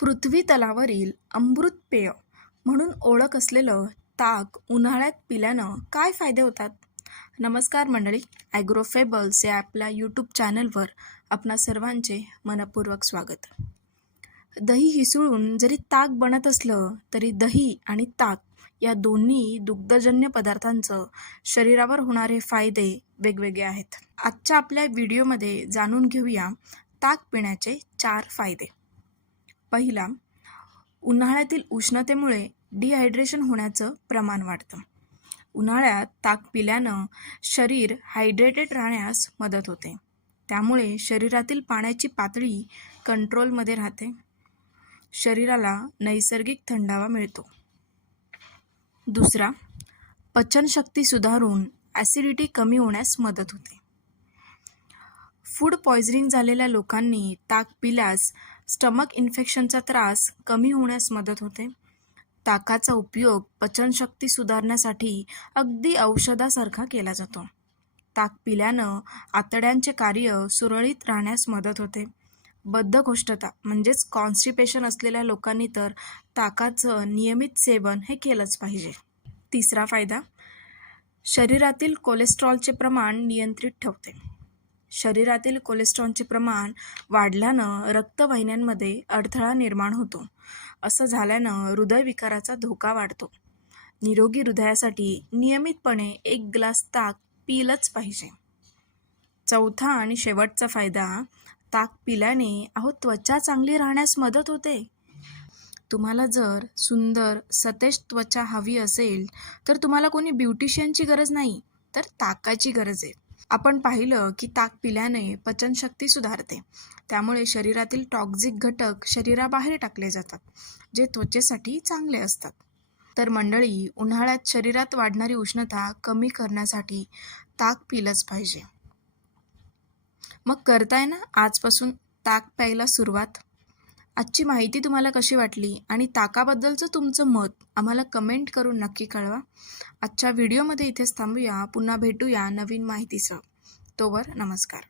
पृथ्वी तलावरील अमृत पेय म्हणून ओळख असलेलं ताक उन्हाळ्यात पिल्यानं काय फायदे होतात? नमस्कार मंडळी, ॲग्रोफेबल्स या आपल्या यूट्यूब चॅनलवर आपणा सर्वांचे मनपूर्वक स्वागत. दही हिसळून जरी ताक बनत असलं तरी दही आणि ताक या दोन्ही दुग्धजन्य पदार्थांचं शरीरावर होणारे फायदे वेगवेगळे आहेत. आजच्या आपल्या व्हिडिओमध्ये जाणून घेऊया ताक पिण्याचे 4 फायदे. पहिला, उन्हाळ्यातील उष्णतेमुळे डिहायड्रेशन होण्याचं प्रमाण वाढतं. उन्हाळ्यात ताक पिल्यानं शरीर हायड्रेटेड राहण्यास मदत होते. त्यामुळे शरीरातील पाण्याची पातळी कंट्रोलमध्ये राहते. शरीराला नैसर्गिक थंडावा मिळतो. दुसरा, पचनशक्ती सुधारून ॲसिडिटी कमी होण्यास मदत होते. फूड पॉयझनिंग झालेल्या लोकांनी ताक पिल्यास स्टमक इन्फेक्शनचा त्रास कमी होण्यास मदत होते. ताकाचा उपयोग पचनशक्ती सुधारण्यासाठी अगदी औषधासारखा केला जातो. ताक पिल्यानं आतड्यांचे कार्य सुरळीत राहण्यास मदत होते. बद्धकोष्ठता म्हणजेच कॉन्स्टिपेशन असलेल्या लोकांनी तर ताकाचं नियमित सेवन हे केलंच पाहिजे. तिसरा फायदा, शरीरातील कोलेस्ट्रॉलचे प्रमाण नियंत्रित ठेवते. शरीरातील कोलेस्ट्रॉलचे प्रमाण वाढल्यानं रक्तवाहिन्यांमध्ये अडथळा निर्माण होतो. असं झाल्यानं हृदयविकाराचा धोका वाढतो. निरोगी हृदयासाठी नियमितपणे 1 ग्लास ताक पिलंच पाहिजे. चौथा आणि शेवटचा फायदा, ताक पिल्याने त्वचा चांगली राहण्यास मदत होते. तुम्हाला जर सुंदर सतेज त्वचा हवी असेल तर तुम्हाला कोणी ब्युटिशियनची गरज नाही, तर ताकाची गरज आहे. आपण पाहिलं की ताक पिल्याने पचनशक्ती सुधारते. त्यामुळे शरीरातील टॉक्झिक घटक शरीराबाहेर टाकले जातात, जे त्वचेसाठी चांगले असतात. तर मंडळी, उन्हाळ्यात शरीरात वाढणारी उष्णता कमी करण्यासाठी ताक पिलंच पाहिजे. मग करताय ना आजपासून ताक प्यायला सुरुवात? आजची माहिती तुम्हाला कशी वाटली आणि ताकाबद्दलचं तुमचं मत आम्हाला कमेंट करून नक्की कळवा. आजच्या व्हिडिओमध्ये इथेच थांबूया. पुन्हा भेटूया नवीन माहितीसह. तोवर नमस्कार.